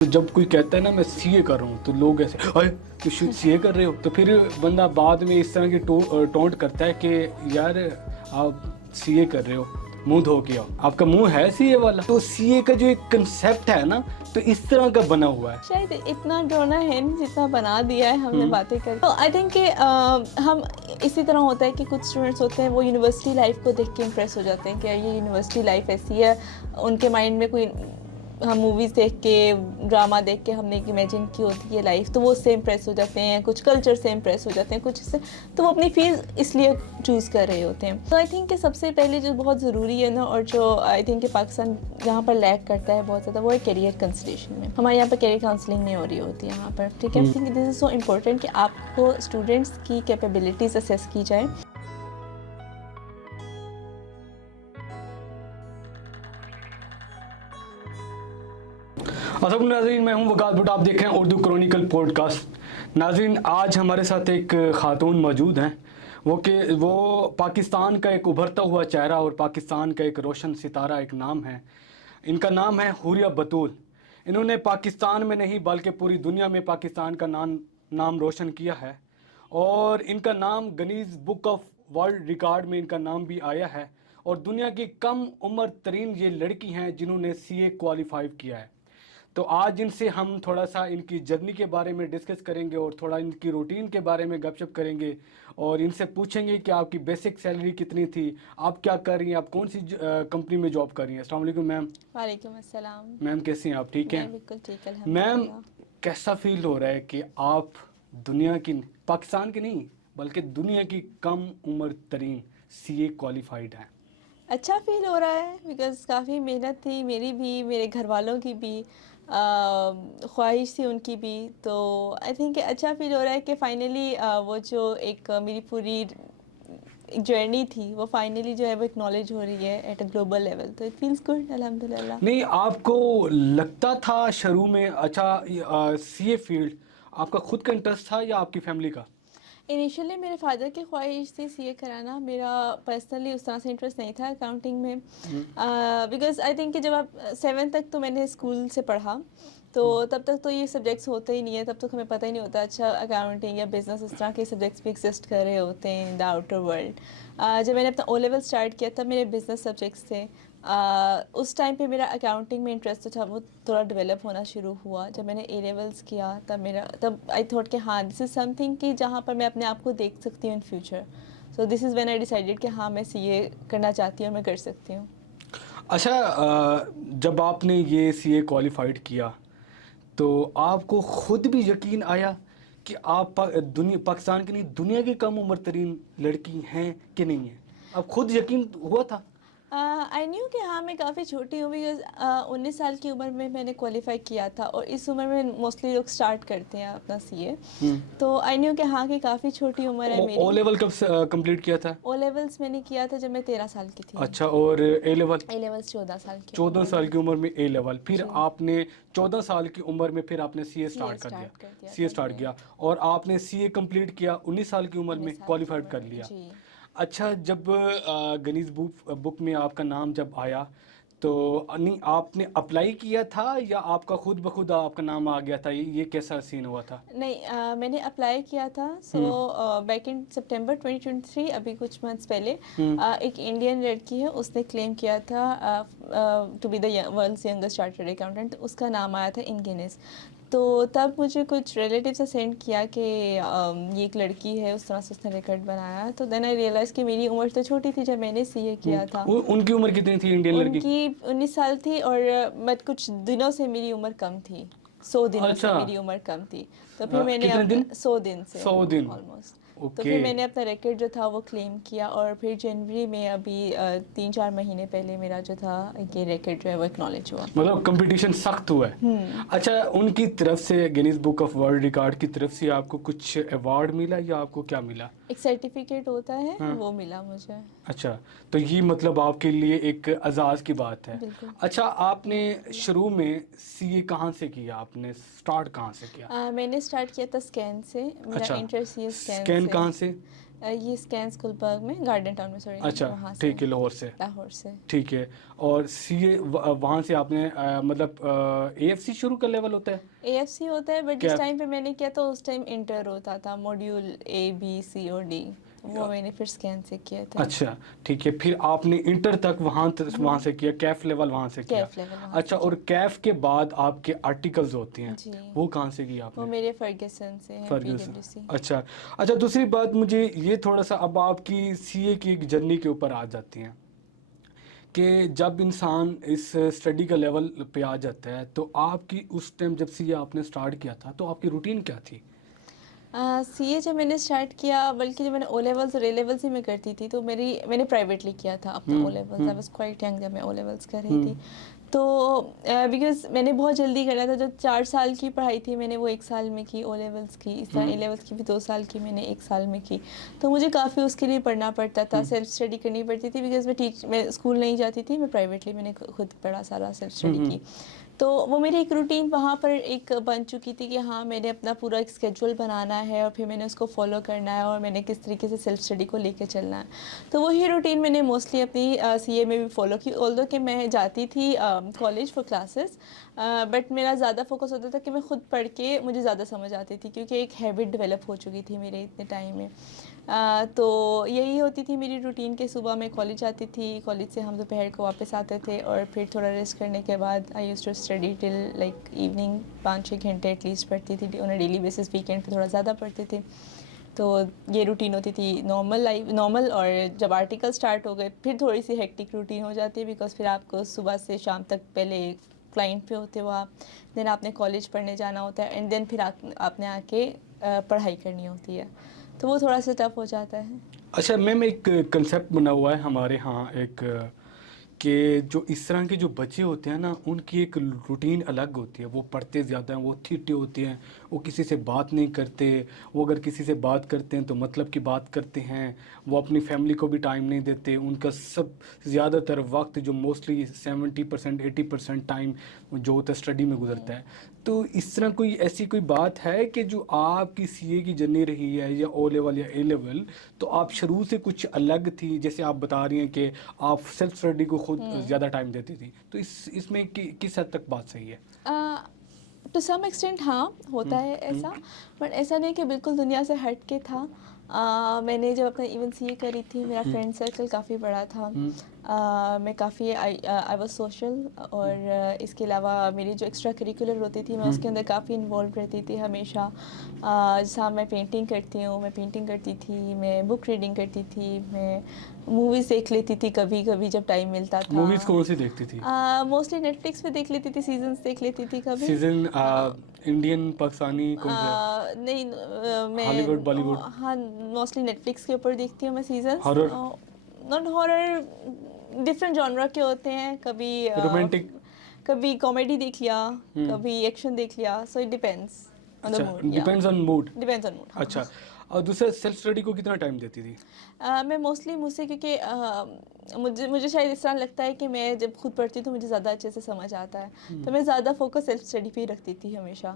جب کوئی کہتا ہے نا میں سی اے کر رہا ہوں تو لوگ ایسے ارے تو سی اے کر رہے ہو، تو پھر بندہ بعد میں اس طرح کی ٹونٹ کرتا ہے کہ یار آپ سی اے کر رہے ہو، منہ دھو کے آؤ، آپ کا منہ ہے سی اے والا؟ تو سی اے کا جو ایک کنسیپٹ ہے نا تو اس طرح کا بنا ہوا ہے. شاید اتنا ڈرونا ہے نہیں جتنا بنا دیا ہے ہم نے باتیں کر کے. تو آئی تھنک کہ ہم اسی طرح ہوتا ہے کہ کچھ اسٹوڈنٹس ہوتے ہیں وہ یونیورسٹی لائف کو دیکھ کے امپریس ہو جاتے ہیں کہ یہ یونیورسٹی لائف ایسی ہے. ان کے مائنڈ میں کوئی ہم موویز دیکھ کے ڈرامہ دیکھ کے ہم نے امیجن کی ہوتی ہے لائف، تو وہ اس سے امپریس ہو جاتے ہیں، کچھ کلچر سے امپریس ہو جاتے ہیں، کچھ سے، تو وہ اپنی فیلڈ اس لیے چوز کر رہے ہوتے ہیں. تو آئی تھنک کہ سب سے پہلے جو بہت ضروری ہے نا، اور جو آئی تھنک کہ پاکستان جہاں پر لیک کرتا ہے بہت زیادہ، وہ ہے کیریئر کنسلٹیشن میں. ہمارے یہاں پر کیریئر کاؤنسلنگ نہیں ہو رہی ہوتی ہے یہاں پر، ٹھیک ہے. I think this is so important کہ آپ کو اسٹوڈنٹس کی کیپیبلٹیز اسیس کی جائیں. السلام ناظرین، میں ہوں وقاص بٹ، آپ دیکھ رہے ہیں اردو کرونیکل پوڈ کاسٹ. ناظرین، آج ہمارے ساتھ ایک خاتون موجود ہیں، وہ پاکستان کا ایک ابھرتا ہوا چہرہ اور پاکستان کا ایک روشن ستارہ ایک نام ہے. ان کا نام ہے حوریہ بطول. انہوں نے پاکستان میں نہیں بلکہ پوری دنیا میں پاکستان کا نام روشن کیا ہے، اور ان کا نام Guinness book of world record میں ان کا نام بھی آیا ہے. اور دنیا کی کم عمر ترین یہ لڑکی ہیں جنہوں نے سی اے کوالیفائی کیا ہے. تو آج ان سے ہم تھوڑا سا ان کی جرنی کے بارے میں ڈسکس کریں گے، اور تھوڑا ان کی روٹین کے بارے میں گپ شپ کریں گے، اور ان سے پوچھیں گے کہ آپ کی بیسک سیلری کتنی تھی، آپ کیا کر رہی ہیں، آپ کون سی کمپنی میں جاب کر رہی ہیں. السلام علیکم میم. وعلیکم السلام. میم کیسی ہیں آپ؟ ٹھیک ہیں؟ میں بالکل ٹھیک، الحمد میم للہ. کیسا فیل ہو رہا ہے کہ آپ دنیا کی، پاکستان کی نہیں بلکہ دنیا کی کم عمر ترین سی اے کوالیفائڈ ہیں؟ اچھا فیل ہو رہا ہے، بیکاز کافی محنت تھی میری بھی، میرے گھر والوں کی بھی، خواہش تھی ان کی بھی. تو آئی تھنک اچھا فیل ہو رہا ہے کہ فائنلی وہ جو ایک میری پوری جرنی تھی وہ فائنلی جو ہے وہ اکنالج ہو رہی ہے ایٹ اے گلوبل لیول. تو اٹ فیلس گڈ، الحمد للہ. نہیں، آپ کو لگتا تھا شروع میں اچھا سی اے فیلڈ آپ کا خود کا انٹرسٹ تھا یا آپ کی فیملی کا؟ انیشیلی میرے فادر کی خواہش تھی سی اے کرانا، میرا پرسنلی اس طرح سے انٹرسٹ نہیں تھا اکاؤنٹنگ میں. بیکاز آئی تھنک کہ جب آپ 7 تک تو میں نے اسکول سے پڑھا، تو تب تک تو یہ سبجیکٹس ہوتے ہی نہیں ہیں، تب تک ہمیں پتہ ہی نہیں ہوتا اچھا اکاؤنٹنگ یا بزنس اس طرح کے سبجیکٹس بھی ایگزسٹ کر رہے ہوتے ہیں ان دا آؤٹر ورلڈ. جب میں نے اپنا او لیول اسٹارٹ کیا تب میرے بزنس سبجیکٹس تھے. اس ٹائم پہ میرا اکاؤنٹنگ میں انٹرسٹ تھا، وہ تھوڑا ڈیولپ ہونا شروع ہوا. جب میں نے اے لیولس کیا تب آئی تھاٹ کہ ہاں دس از سم تھنگ کہ جہاں پر میں اپنے آپ کو دیکھ سکتی ہوں in future. So this is when I decided کہ ہاں میں سی اے کرنا چاہتی ہوں اور میں کر سکتی ہوں. اچھا، جب آپ نے یہ سی اے کوالیفائڈ کیا تو آپ کو خود بھی یقین آیا کہ آپ پاکستان کی نہیں دنیا کی کم عمر ترین لڑکی ہیں کہ نہیں ہیں؟ آپ خود یقین ہوا تھا؟ آئی نیو کہ ہاں میں کافی چھوٹی ہوں، بیکاز 19 سال کی عمر میں میں نے کوالیفائی کیا تھا، اور اس عمر میں موسٹلی لوگ اسٹارٹ کرتے ہیں اپنا سی اے. تو آئی نیو کہ ہاں کہ کافی چھوٹی عمر ہے میری. او لیول کب کمپلیٹ کیا تھا؟ او لیولس میں نے کیا تھا جب میں 13 سال کی تھی. اچھا، اور اے لیول؟ اے لیولس 14 سال کی 14 سال کی عمر میں اے لیول. پھر جی. آپ نے 14 سال کی عمر میں پھر آپ نے سی اے اسٹارٹ کر دیا. سی اے اسٹارٹ کیا اور آپ نے سی اے کمپلیٹ کیا 19 سال کی عمر میں، 19 سال کی کوالیفائڈ عمر کر میں. لیا. جی. اچھا، جب گنیز بک میں آپ کا نام جب آیا تو آپ نے اپلائی کیا تھا یا آپ کا خود بخود آپ کا نام آ گیا تھا؟ یہ کیسا سین ہوا تھا؟ نہیں، میں نے اپلائی کیا تھا. سو بیک ان سپٹمبر 2023، ابھی کچھ منتھس پہلے، ایک انڈین لڑکی ہے، اس نے کلیم کیا تھا to be the world's youngest chartered accountant. اس کا نام آیا تھا ان گینیز. تو تب مجھے کچھ ریلیٹیو سے سینڈ کیا کہ یہ ایک لڑکی ہے، اس طرح سے اس نے ریکارڈ بنایا. تو دین آئی ریئلائز کہ میری عمر تو چھوٹی تھی جب میں نے سی اے کیا تھا. ان کی عمر کتنی تھی انڈین ان لڑکی؟ کی 19 سال تھی، اور بٹ کچھ دنوں سے میری عمر کم تھی. 100 دنوں سے اچھا، میری عمر کم تھی. تو پھر میں نے کتنے دن؟ 100 دن سے 100 دن. آلموسٹ. تو اوکے. پھر میں نے اپنا ریکارڈ جو تھا وہ کلیم کیا، اور پھر جنوری میں ابھی 3-4 مہینے پہلے میرا جو تھا یہ ریکارڈ جو ہے وہ اکنالج ہوا. مطلب کمپٹیشن سخت ہوا ہے. اچھا، ان کی طرف سے Guinness book of world record کی طرف سے آپ کو کچھ ایوارڈ ملا یا آپ کو کیا ملا؟ ایک سرٹیفکیٹ ہوتا ہے، وہ ملا مجھے. اچھا، تو یہ مطلب آپ کے لیے ایک اعزاز کی بات ہے. بالکل. اچھا، آپ نے شروع میں سی اے کہاں سے کیا؟ آپ نے اسٹارٹ کہاں سے کیا؟ میں نے اسٹارٹ کیا تھا اسکین سے. میرا اچھا، انٹرسٹ یہ اسکین اسکین سے. کہاں سے؟ یہ اسکینس گلبرگ میں گارڈن ٹاؤن میں، سوری. اچھا ٹھیک ہے، لاہور سے. لاہور سے. ٹھیک ہے. اور سی اے وہاں سے آپ نے مطلب اے ایف سی شروع کا لیول ہوتا ہے؟ اے ایف سی ہوتا ہے، بٹ جس ٹائم پہ میں نے کیا تو اس ٹائم انٹر ہوتا تھا، ماڈیول اے بی سی اور ڈی، وہ میں نے پھر اسکین سے کیا تھا. اچھا ٹھیک ہے. پھر آپ نے انٹر تک وہاں سے کیا، کیف لیول وہاں سے کیا؟ اچھا. اور کیف کے بعد آپ کے آرٹیکلز ہوتے ہیں، وہ کہاں سے کیا آپ نے؟ وہ میرے فرگسن سے ہیں، فرگسن. اچھا. اچھا دوسری بات مجھے یہ تھوڑا سا اب آپ کی سی اے کی ایک جرنی کے اوپر آ جاتی ہیں کہ جب انسان اس اسٹڈی کا لیول پہ آ جاتا ہے تو آپ کی اس ٹائم جب سی اے آپ نے اسٹارٹ کیا تھا تو آپ کی روٹین کیا تھی؟ سی اے جب میں نے اسٹارٹ کیا، بلکہ جب میں نے او لیولس اور اے لیولس ہی میں کرتی تھی تو میں نے پرائیویٹلی کیا تھا اپنا O levels. I was quite young جب میں او لیولس کر رہی تھی. تو بیکاز میں نے بہت جلدی کرنا تھا، جو 4 سال کی پڑھائی تھی میں نے وہ 1 سال میں کی او لیولس کی، اس طرح اے لیولس کی بھی 2 سال کی میں نے 1 سال میں کی. تو مجھے کافی اس کے لیے پڑھنا پڑتا تھا، سیلف اسٹڈی کرنی پڑتی تھی، بیکاز میں اسکول نہیں جاتی تھی، میں پرائیویٹلی میں نے خود پڑھا، سارا سیلف اسٹڈی کی. تو وہ میری ایک روٹین وہاں پر ایک بن چکی تھی کہ ہاں میں نے اپنا پورا ایک اسکیجول بنانا ہے اور پھر میں نے اس کو فالو کرنا ہے اور میں نے کس طریقے سے سیلف اسٹڈی کو لے کے چلنا ہے. تو وہی روٹین میں نے موسٹلی اپنی سی اے میں بھی فالو کی، آلدو کہ میں جاتی تھی کالج فار کلاسز، بٹ میرا زیادہ فوکس ہوتا تھا کہ میں خود پڑھ کے مجھے زیادہ سمجھ آتی تھی، کیونکہ ایک ہیبٹ ڈیولپ ہو چکی تھی میرے اتنے ٹائم میں. تو یہی ہوتی تھی میری روٹین کہ صبح میں کالج آتی تھی، کالج سے ہم دوپہر کو واپس آتے تھے اور پھر تھوڑا ریسٹ کرنے کے بعد I used to study till like evening, 5-6 گھنٹے ایٹ لیسٹ پڑھتی تھی on a daily basis. Weekend پہ تھوڑا زیادہ پڑھتے تھے. تو یہ روٹین ہوتی تھی نارمل. اور جب آرٹیکل اسٹارٹ ہو گئے پھر تھوڑی سی ہیکٹک روٹین ہو جاتی ہے، بیکاز پھر آپ کو صبح سے شام تک پہلے کلائنٹ پہ ہوتے ہو آپ، دین آپ نے کالج پڑھنے جانا ہوتا ہے، اینڈ دین پھر آپ نے آ کے پڑھائی کرنی ہوتی ہے، تو وہ تھوڑا سا ٹف ہو جاتا ہے. اچھا میم، ایک کنسیپٹ بنا ہوا ہے ہمارے ہاں ایک کہ جو اس طرح کے جو بچے ہوتے ہیں نا ان کی ایک روٹین الگ ہوتی ہے. وہ پڑھتے زیادہ ہیں، وہ تھیٹے ہوتے ہیں، وہ کسی سے بات نہیں کرتے، وہ اگر کسی سے بات کرتے ہیں تو مطلب کی بات کرتے ہیں، وہ اپنی فیملی کو بھی ٹائم نہیں دیتے. ان کا سب زیادہ تر وقت جو موسٹلی 70% 80% ٹائم جو ہوتا ہے اسٹڈی میں گزرتا ہے. تو اس طرح کوئی ایسی کوئی بات ہے کہ جو آپ کی سی اے کی جرنی رہی ہے یا او لیول یا اے لیول، تو آپ شروع سے کچھ الگ تھی؟ جیسے آپ بتا رہی ہیں کہ آپ سیلف اسٹڈی کو خود زیادہ ٹائم دیتی تھی، تو اس میں کس حد تک بات صحیح ہے؟ ٹو سم ایکسٹینٹ ہاں ہوتا ہے ایسا، بٹ ایسا نہیں کہ بالکل دنیا سے ہٹ کے تھا. میں نے جب اپنا ایون سی اے کری تھی میرا فرینڈ سرکل کافی بڑا تھا، میں کافی آئی واز سوشل، اور اس کے علاوہ میری جو ایکسٹرا کریکولر ہوتی تھی میں اس کے اندر کافی انوالو رہتی تھی ہمیشہ. جیسا میں پینٹنگ کرتی ہوں، میں پینٹنگ کرتی تھی، میں بک ریڈنگ کرتی تھی، میں موویز دیکھ لیتی تھی کبھی کبھی جب ٹائم ملتا تھا. موویز کون سی دیکھتی تھی؟ موسٹلی نیٹ فلکس پہ دیکھ لیتی تھی، سیزنس دیکھ لیتی تھی کبھی. سیزن انڈین پاکستانی کون سا؟ نہیں میں ہالی ووڈ بالی ووڈ؟ ہاں موسٹلی نیٹ فلکس کے اوپر دیکھتی ہوں میں seasons. Horror? Not horror, different جانرا کے ہوتے ہیں، کبھی رومانٹک، کبھی کامیڈی دیکھ لیا، کبھی ایکشن دیکھ لیا. So it depends on the mood. Depends on mood. Depends on mood. اچھا. اور دوسرا سیلف اسٹڈی کو کتنا ٹائم دیتی تھی؟ میں موسٹلی مجھ سے، کیونکہ مجھے شاید اس طرح لگتا ہے کہ میں جب خود پڑھتی ہوں تو مجھے زیادہ اچھے سے سمجھ آتا ہے، تو میں زیادہ فوکس سیلف اسٹڈی پہ ہی رکھتی تھی ہمیشہ.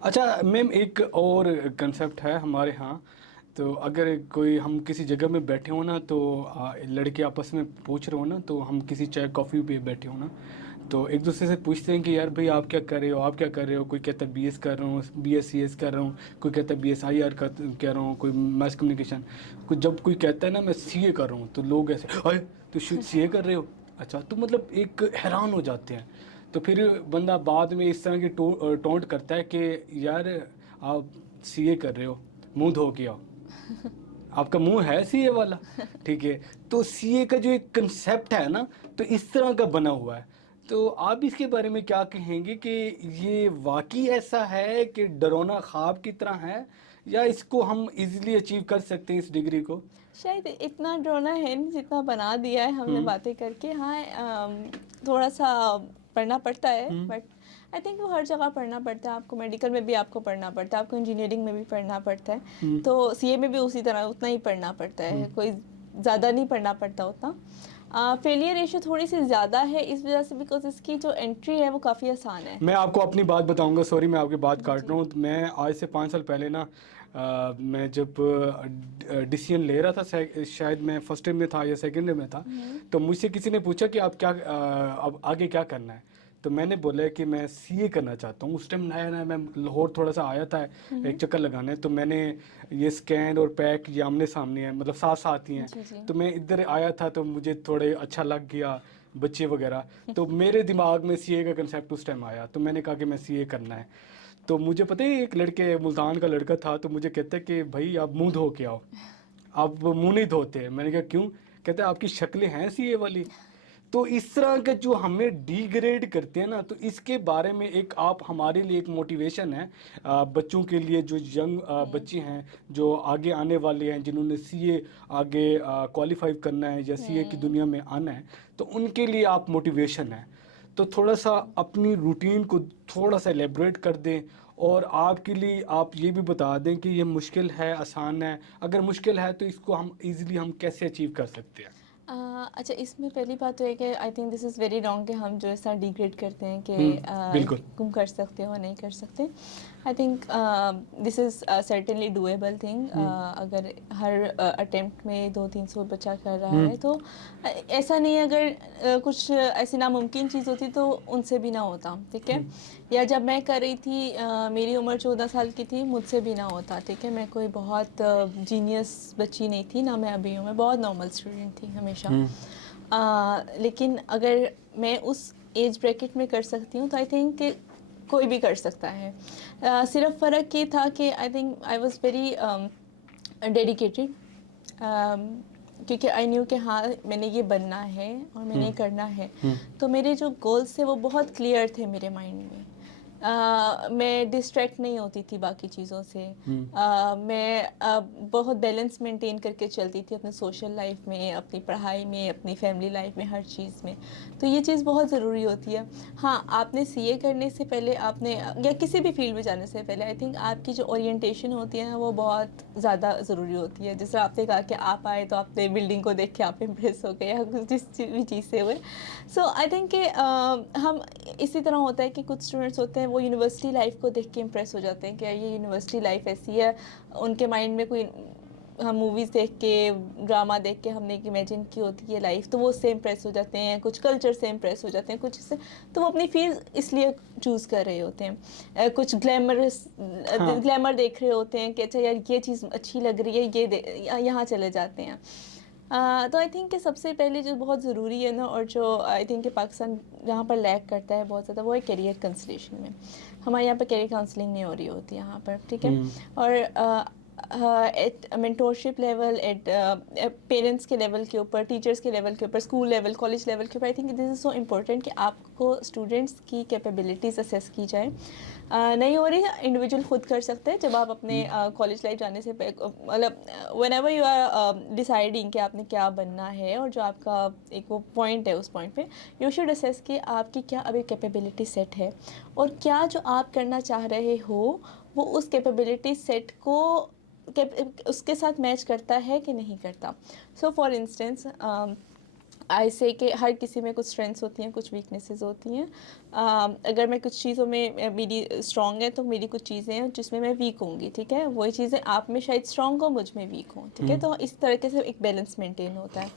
اچھا میم، ایک اور کنسیپٹ ہے ہمارے ہاں، تو اگر کوئی ہم کسی جگہ میں بیٹھے ہوں نا، تو لڑکے آپس میں پوچھ رہے ہو نا، تو ہم کسی چائے کافی پہ بیٹھے ہوں نا، تو ایک دوسرے سے پوچھتے ہیں کہ یار بھائی آپ کیا کر رہے ہو، آپ کیا کر رہے ہو. کوئی کہتا ہے بی ایس کر رہا ہوں، بی ایس سی ایس کر رہا ہوں، کوئی کہتا ہے بی ایس آئی آر کر رہا ہوں، کوئی میس کمیونیکیشن. جب کوئی کہتا ہے نا میں سی اے کر رہا ہوں تو لوگ ایسے اے تو سی اے کر رہے ہو، اچھا. تو مطلب ایک حیران ہو جاتے ہیں. تو پھر بندہ بعد میں اس طرح کی ٹونٹ کرتا ہے کہ یار آپ سی اے کر رہے ہو، منہ دھو کے آؤ. آپ کا منہ ہے سی اے والا؟ ٹھیک ہے. تو سی اے کا جو ایک کنسیپٹ ہے نا، تو اس طرح کا بنا ہوا ہے. تو آپ اس کے بارے میں کیا کہیں گے کہ یہ واقعی ایسا ہے کہ ڈرونا خواب کی طرح ہے، یا اس کو ہم ایزیلی اچیو کر سکتے ہیں اس ڈگری کو؟ شاید اتنا ڈرونا ہے نہیں جتنا بنا دیا ہے ہم نے باتیں کر کے. ہاں تھوڑا سا پڑھنا پڑتا ہے، بٹ آئی تھنک وہ ہر جگہ پڑھنا پڑتا ہے. آپ کو میڈیکل میں بھی آپ کو پڑھنا پڑتا ہے، آپ کو انجینئرنگ میں بھی پڑھنا پڑتا ہے، تو سی اے میں بھی اسی طرح اتنا ہی پڑھنا پڑتا ہے، کوئی زیادہ نہیں پڑھنا پڑتا اتنا. فیلئر ریشو تھوڑی سی زیادہ ہے اس وجہ سے بیکاز اس کی جو انٹری ہے وہ کافی آسان ہے. میں آپ کو اپنی بات بتاؤں گا, سوری میں آپ کی بات کاٹ رہا ہوں. میں آج سے 5 سال پہلے نا میں جب ڈیسیژن لے رہا تھا, شاید میں فرسٹ ایئر میں تھا یا سیکنڈ ایئر میں تھا, تو مجھ سے کسی نے پوچھا کہ آپ کیا اب آگے کیا کرنا ہے, تو میں نے بولا کہ میں سی اے کرنا چاہتا ہوں. اس ٹائم نیا میں لاہور تھوڑا سا آیا تھا ایک چکر لگانے, تو میں نے یہ اسکین اور پیک یہ آمنے سامنے ہیں, مطلب ساتھ ساتھ ہی ہیں, تو میں ادھر آیا تھا تو مجھے تھوڑے اچھا لگ گیا بچے وغیرہ, تو میرے دماغ میں سی اے کا کنسیپٹ اس ٹائم آیا, تو میں نے کہا کہ میں سی اے کرنا ہے. تو مجھے پتہ ہی ایک لڑکے ملتان کا لڑکا تھا, تو مجھے کہتا ہے کہ بھائی آپ منہ دھو کے آؤ. آپ منہ نہیں دھوتے. میں نے کہا کیوں؟ کہتے ہیں آپ کی شکلیں ہیں سی اے والی. تو اس طرح کے جو ہمیں ڈی گریڈ کرتے ہیں نا, تو اس کے بارے میں ایک آپ ہمارے لیے ایک موٹیویشن ہے بچوں کے لیے, جو ینگ بچے ہیں جو آگے آنے والے ہیں, جنہوں نے سی اے آگے کوالیفائی کرنا ہے یا سی اے کی دنیا میں آنا ہے, تو ان کے لیے آپ موٹیویشن ہے. تو تھوڑا سا اپنی روٹین کو تھوڑا سا ایلیبریٹ کر دیں, اور آپ کے لیے آپ یہ بھی بتا دیں کہ یہ مشکل ہے آسان ہے. اگر مشکل ہے تو اس کو ہم ایزیلی ہم کیسے اچیو کر سکتے ہیں. اچھا, اس میں پہلی بات تو ہے کہ I think this is very wrong کہ ہم جو ہے سا ڈیگریڈ کرتے ہیں کہ بالکل تم کر سکتے ہو نہیں کر سکتے. I think this is certainly doable thing. اگر ہر اٹیمپٹ میں 200-300 بچہ کر رہا ہے تو ایسا نہیں ہے. اگر کچھ ایسی ناممکن چیز ہوتی تو ان سے بھی نہ ہوتا, ٹھیک ہے. یا جب میں کر رہی تھی میری عمر 14 سال کی تھی, مجھ سے بھی نہ ہوتا, ٹھیک ہے. میں کوئی بہت جینیس بچی نہیں تھی, نہ میں ابھی ہوں. میں بہت نارمل اسٹوڈنٹ تھی ہمیشہ. لیکن اگر میں اس ایج بریکٹ میں کر سکتی ہوں تو آئی تھنک کہ کوئی بھی کر سکتا ہے. صرف فرق یہ تھا کہ I think I was very dedicated, کیونکہ آئی نیو کہ ہاں میں نے یہ بننا ہے اور میں نے کرنا ہے. تو میرے جو گولس تھے وہ بہت کلیئر تھے میرے مائنڈ میں. میں ڈسٹریکٹ نہیں ہوتی تھی باقی چیزوں سے. میں بہت بیلنس مینٹین کر کے چلتی تھی اپنے سوشل لائف میں, اپنی پڑھائی میں, اپنی فیملی لائف میں, ہر چیز میں. تو یہ چیز بہت ضروری ہوتی ہے. ہاں, آپ نے سی اے کرنے سے پہلے آپ نے یا کسی بھی فیلڈ میں جانے سے پہلے آئی تھنک آپ کی جو اورینٹیشن ہوتی ہے نا وہ بہت زیادہ ضروری ہوتی ہے. جس طرح آپ نے کہا کہ آپ آئے تو آپ نے بلڈنگ کو دیکھ کے آپ امپریس ہو گئے یا جس بھی چیز سے ہوئے. سو آئی تھنک کہ ہم اسی طرح ہوتا ہے کہ کچھ اسٹوڈنٹس ہوتے ہیں وہ یونیورسٹی لائف کو دیکھ کے امپریس ہو جاتے ہیں کہ یہ یونیورسٹی لائف ایسی ہے. ان کے مائنڈ میں کوئی ہم موویز دیکھ کے, ڈرامہ دیکھ کے ہم نے ایک امیجن کی ہوتی ہے لائف, تو وہ اس سے امپریس ہو جاتے ہیں. کچھ کلچر سے امپریس ہو جاتے ہیں, کچھ اس سے, تو وہ اپنی فیلڈ اس لیے چوز کر رہے ہوتے ہیں. کچھ گلیمر دیکھ رہے ہوتے ہیں کہ اچھا یار یہ چیز اچھی لگ رہی ہے, یہ یہاں چلے جاتے ہیں. تو آئی تھنک کہ سب سے پہلے جو بہت ضروری ہے نا, اور جو آئی تھنک کہ پاکستان جہاں پر لیک کرتا ہے بہت زیادہ, وہ ہے کیریئر کنسلیشن میں. ہمارے یہاں پہ کیریئر کاؤنسلنگ نہیں ہو رہی ہوتی یہاں پر, ٹھیک ہے. اور at mentorship level, at parents کے لیول کے اوپر, ٹیچرس کے لیول کے اوپر, اسکول لیول, کالج لیول کے اوپر, I think this is so important کہ آپ کو اسٹوڈنٹس کی کیپیبلٹیز اسیس کی جائے. نہیں ہو رہی ہے, انڈیویجول خود کر سکتے ہیں. جب آپ اپنے کالج لائف جانے سے مطلب whenever you are deciding کہ آپ نے کیا بننا ہے, اور جو آپ کا ایک وہ پوائنٹ ہے, اس پوائنٹ پہ یو شوڈ اسیس کہ آپ کی کیا ابھی کیپیبلٹی سیٹ ہے, اور کیا جو آپ کرنا چاہ رہے ہو وہ اس کیپیبلٹی سیٹ کو اس کے ساتھ میچ کرتا ہے کہ نہیں کرتا. سو فار انسٹنس آئی سے کہ ہر کسی میں کچھ اسٹرینگس ہوتی ہیں, کچھ ویکنیسز ہوتی ہیں. اگر میں کچھ چیزوں میں میری اسٹرانگ ہے تو میری کچھ چیزیں ہیں جس میں ویک ہوں گی, ٹھیک ہے. وہی چیزیں آپ میں شاید اسٹرانگ ہو, مجھ میں ویک ہوں, ٹھیک ہے. تو اس طریقے سے ایک بیلنس مینٹین ہوتا ہے.